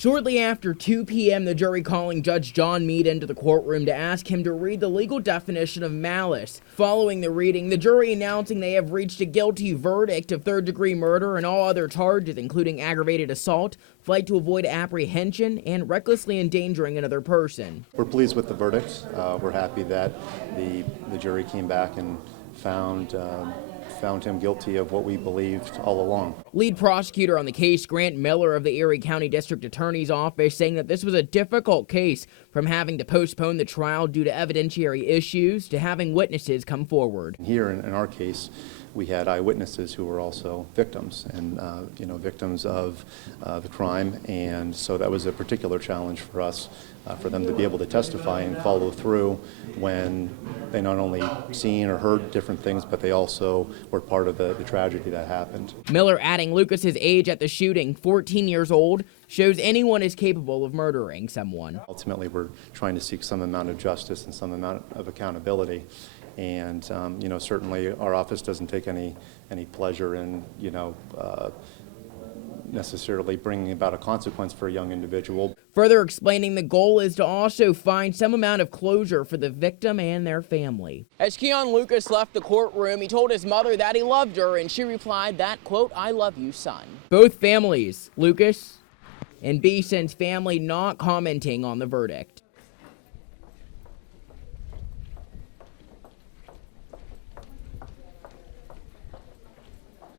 Shortly after 2 p.m., the jury calling Judge John Meade into the courtroom to ask him to read the legal definition of malice. Following the reading, the jury announcing they have reached a guilty verdict of third-degree murder and all other charges, including aggravated assault, flight to avoid apprehension, and recklessly endangering another person. We're pleased with the verdict. We're happy that the jury came back and found him guilty of what we believed all along. Lead prosecutor on the case, Grant Miller of the Erie County District Attorney's Office, saying that this was a difficult case, from having to postpone the trial due to evidentiary issues to having witnesses come forward. Here in our case, we had eyewitnesses who were also victims and victims of the crime, and so that was a particular challenge for us, for them to be able to testify and follow through when they not only seen or heard different things, but they also were part of the tragedy that happened. Miller adding Lucas's age at the shooting, 14 years old, shows anyone is capable of murdering someone. Ultimately, we're trying to seek some amount of justice and some amount of accountability. And, certainly our office doesn't take any pleasure in, necessarily bringing about a consequence for a young individual. Further explaining the goal is to also find some amount of closure for the victim and their family. As Keyon Lucas left the courtroom, he told his mother that he loved her, and she replied that, quote, "I love you, son." Both families, Lucas and Beeson's family, not commenting on the verdict.